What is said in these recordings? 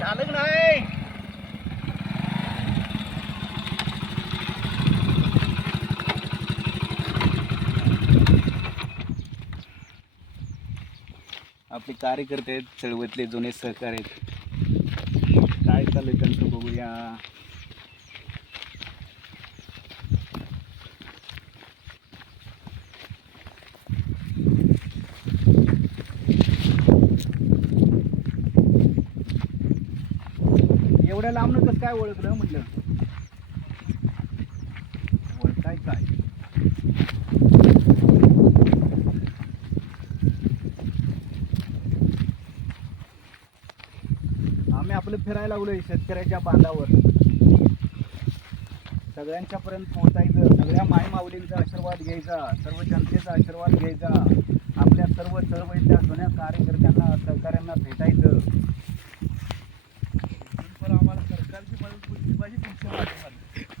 चालक नाही. आपले कार्यकर्ते आहेत चळवळीतले जुने सहकार आहेत. काय चालू आहे त्यांचं बघूया. एवढ्या लांब कसं काय ओळखलं म्हटलं? ओळखाय काय? आम्ही आपलं फिरायला लागलोय शेतकऱ्याच्या बांधावर. सगळ्यांच्या पर्यंत पोहोचायचं सगळ्या माय माऊलींचा आशीर्वाद घ्यायचा सर्व जनतेचा आशीर्वाद घ्यायचा. आपल्या सर्व चळवळीतल्या जुन्या कार्यकर्त्यांना सहकाऱ्यांना भेटायचं पण आम्हाला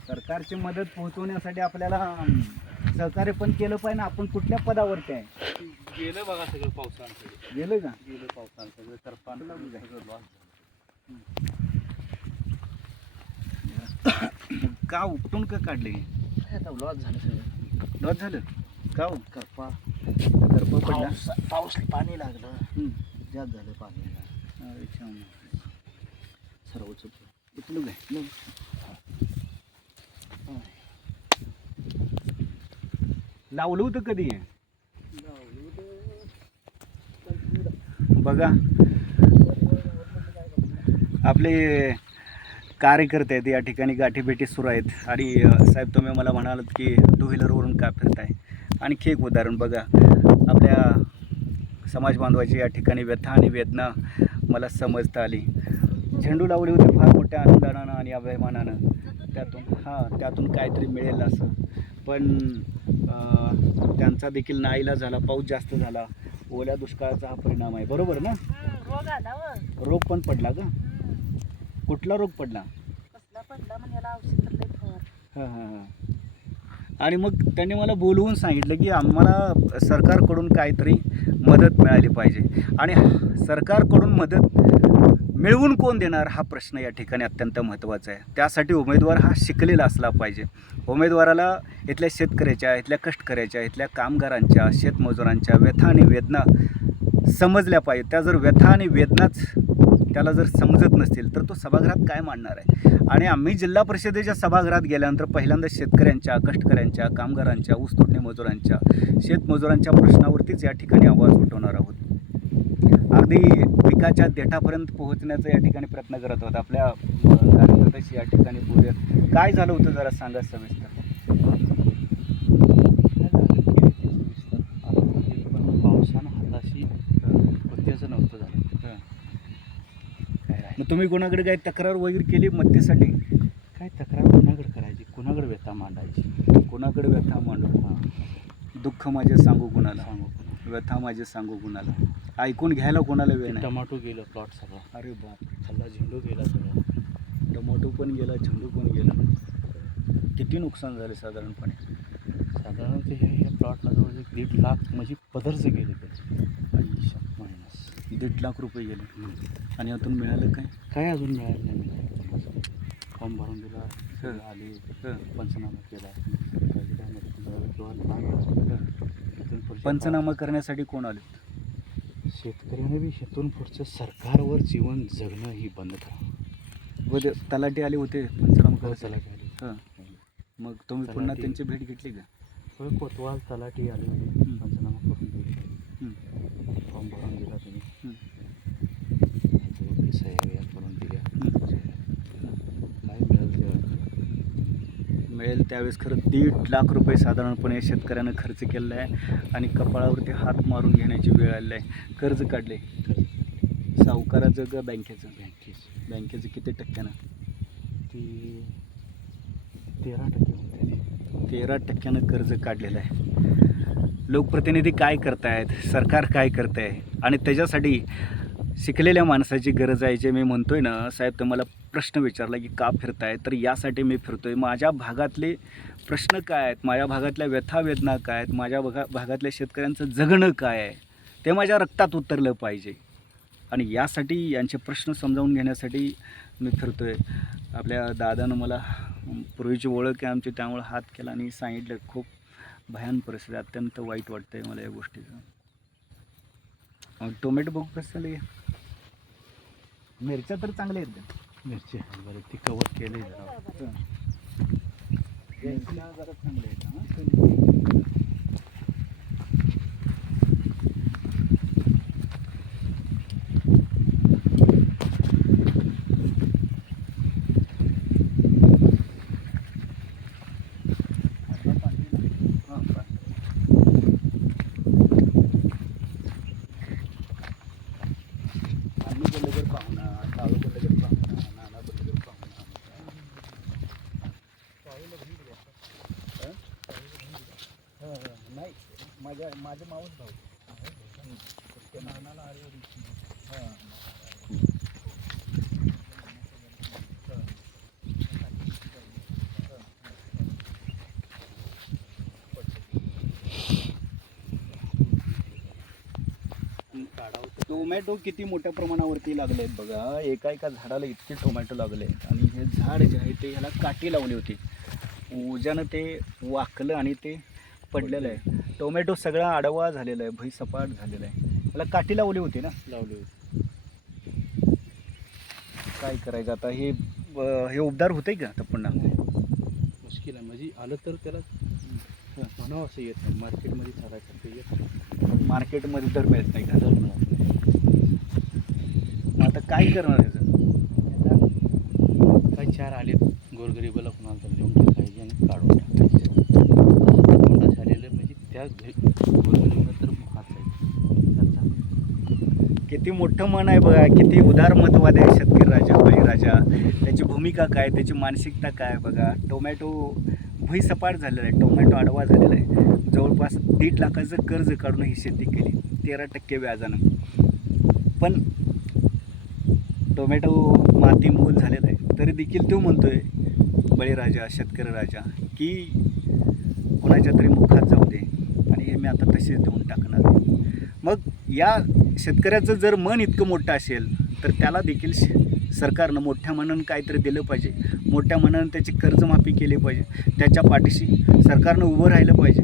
सरकारची मदत पोहोचवण्यासाठी आपल्याला अं, सहकार्य पण केलं पाहिजे ना. आपण कुठल्या पदावरती आहे? गेलं बघा सगळं पावसानं सगळं गेलं का? गेलं पावसानं सगळं करपान सगळं लॉस मग का उपटून का काढले? लॉस झालं सगळं. लॉस झालं? का हो करपा. करपा पडला? पाऊस पाऊस पाणी लागलं. जास्त झालं पाणी. अच्छा. सर्वच उचलू काय लावलं होतं कधी? बघा. आपले कार्यकर्ते आहेत या ठिकाणी गाठीभेटी सुरू आहेत. आणि साहेब तुम्ही मला म्हणालात की टू व्हीलरवरून का फिरताय? आणखी एक उदाहरण बघा. आपल्या समाज बांधवाची या ठिकाणी व्यथा आणि वेदना मला समजता आली. झेंडू लावले होते फार मोठ्या आनंदानं आणि अभिमानानं. त्यातून हां त्यातून काहीतरी मिळेल असं. पण त्यांचा देखील नाईला झाला पाऊस जास्त झाला. ओल्या दुष्काळाचा हा परिणाम आहे. बरोबर ना? रोग आला व रोग पण पडला का कुठला रोग पडला? म्हणजे हां हां हां. आणि मग त्यांनी मला बोलवून सांगितलं की आम्हाला सरकारकडून काहीतरी मदत मिळाली पाहिजे. आणि सरकारकडून मदत मिळवून कोण देणार हा प्रश्न या ठिकाणी अत्यंत महत्त्वाचा आहे. त्यासाठी उमेदवार हा शिकलेला असला पाहिजे. उमेदवाराला इथल्या शेतकऱ्याच्या इथल्या कष्टकऱ्याच्या इथल्या कामगारांच्या शेतमजुरांच्या व्यथा आणि वेदना समजल्या पाहिजेत. त्या जर व्यथा आणि वेदनाच त्याला जर समजत नसतील तर तो सभागृहात काय मांडणार आहे? आणि आम्ही जिल्हा परिषदेच्या सभागृहात गेल्यानंतर पहिल्यांदा शेतकऱ्यांच्या कष्टकऱ्यांच्या कामगारांच्या ऊसतोडणी मजुरांच्या शेतमजुरांच्या प्रश्नावरतीच या ठिकाणी आवाज उठवणार आहोत. अगदी पिकाच्या देठापर्यंत पोहोचण्याचा या ठिकाणी प्रयत्न करत आहोत आपल्या कार्यकर्त्याशी या ठिकाणी बोलूयात. काय झालं होतं जरा सांगा सविस्तर. पावसानं हाताशी होत्याचं नव्हतं झालं. मग तुम्ही कोणाकडे काही तक्रार वगैरे केली मत्तीसाठी? काय तक्रार कुणाकडे करायची? कुणाकडे व्यथा मांडायची? कोणाकडे व्यथा मांडू? हां. दुःख माझे सांगू कुणाला? सांगू व्यथा माझे सांगू कुणाला. ऐकून घ्यायला कोणाला वेळ नाही. टमाटो गेलं प्लॉट सगळं. अरे बाप. खाल्ला झेंडू गेला सगळं. टोमॅटो पण गेला झेंडू पण गेला. किती नुकसान झाले साधारणपणे? साधारण ते हे ह्या प्लॉटला जवळ एक दीड लाख म्हणजे पदरचे गेले ते. मायनस. दीड लाख रुपये गेले. आणि यातून मिळालं काय? काय अजून मिळालं नाही फॉर्म भरून दिला आले. पंचनामा केला. पंचनामा करण्यासाठी कोण आले? शेतकऱ्याने बी इथून पुढचं सरकारवर जीवन जगणं ही बंद करावं व ते तलाठी आले होते पंचनामा हो, करायला तलाठी आले हां. मग तुम्ही पुन्हा तलाठी. त्यांची भेट घेतली का? कोतवाल तलाठी आले होते हं. पंचनामा करून दिले हं. फॉर्म भरून दिला तुम्ही हं. सगळी सह्या बिया करून दिल्या हं. काय मिळालं ते मिळेल त्यावेळेस खरं दीड लाख रुपये साधारणपणे शेतकऱ्यानं खर्च केलेला आहे आणि कपाळावरती हात मारून घेण्याची वेळ आलेली आहे. कर्ज काढले. सावकाराचं का बँकेचं? बँकेची. बँकेचं किती टक्क्यानं? ती तेरा टक्के तेरा टक्क्यानं कर्ज काढलेलं आहे. लोकप्रतिनिधी काय करतायत? सरकार काय करत आहे आणि त्याच्यासाठी शिकलेल्या माणसाची गरज आहे जे मी म्हणतोय ना साहेब तुम्हाला प्रश्न विचारला की का फिरताय? तर यासाठी मी फिरतोय. माझ्या भागातले प्रश्न काय आहेत? माझ्या भागातल्या व्यथा वेदना काय आहेत? माझ्या भागा भागातल्या शेतकऱ्यांचं जगणं काय आहे? ते माझ्या रक्तात उतरलं पाहिजे. आणि यासाठी यांचे प्रश्न समजावून घेण्यासाठी मी फिरतो आहे आपल्या दादानं मला पूर्वीची ओळख आहे आमची त्यामुळं हात केला आणि सांगितलं खूप भयान परिस्थिती अत्यंत वाईट वाटतं आहे मला या गोष्टीचं. टोमॅटो बघू कसं चालू मिरच्या तर चांगल्या आहेत. मिरची. बरं ती कवर केली जरा मिरच्या जरा चांगल्या आहेत हां. हां, पाणी. आम्ही बंडगर पाहुणा काळू बंडगर पाहुणा नाना बंडगर पाहुणा हं? हं, हं. नाही माझ्या माझे मावस भाऊ. हं. नानाला आरेवरी. हां. टोमॅटो किती मोठ्या प्रमाणावरती लागले आहेत बघा. एका एका झाडाला इतके टोमॅटो लागले आहेत आणि हे झाड जे आहे ते ह्याला काठी लावली होती. उज्यानं ते वाकलं आणि ते पडलेलं आहे. टोमॅटो सगळा आडवा झालेला आहे भुईसपाट झालेला आहे. त्याला काठी लावली होती ना? लावली होती. काय करायचं आता? हे अं, हे उबदार होतंय का आता पुन्हा? मुश्किल आहे. म्हणजे आलं तर त्याला म्हणावं असं येत नाही. मार्केटमध्ये चालायसारखं येत नाही. मार्केटमध्ये तर मिळत नाही का? आता काय करणार ह्याचं आता काही चार आलेत गोरगरीबाला कोणाला तर देऊन टाकायचे आणि काढून टाकायचे तोंडा झालेलं म्हणजे त्या गोरगरीबाला तर हात आहे त्याचा किती मोठं मन आहे बघा किती उदारमतवादी आहे शेतकरी राजा बळीराजा त्याची भूमिका काय त्याची मानसिकता काय बघा. टोमॅटो भुईसपाट झालेला आहे टोमॅटो आडवा झालेला आहे. जवळपास दीड लाखाचं कर्ज काढून ही शेती केली तेरा टक्के व्याजानं. पण टोमॅटो मातीमूल झालेला आहे. तरी देखील तो म्हणतोय बळीराजा शेतकरी राजा की कोणाच्या तरी मुखात जाऊ दे आणि हे मी आता तसेच देऊन टाकणार मग या शेतकऱ्याचं जर मन इतकं मोठं असेल तर त्याला देखील सरकारनं मोठ्या मनानं काहीतरी दिलं पाहिजे. मोठ्या मनानं त्याची कर्जमाफी केली पाहिजे. त्याच्या पाठीशी सरकारनं उभं राहिलं पाहिजे.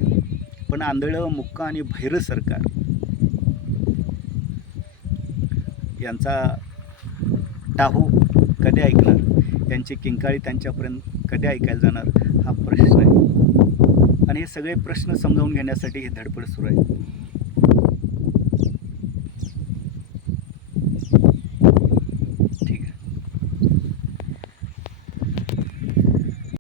पण आंधळं मुक्का आणि भैर सरकार यांचा टाहू कधी ऐकणार? यांची किंकाळी त्यांच्यापर्यंत कधी ऐकायला जाणार? हा प्रश्न आहे. आणि हे सगळे प्रश्न समजावून घेण्यासाठी हे धडपड सुरू आहे.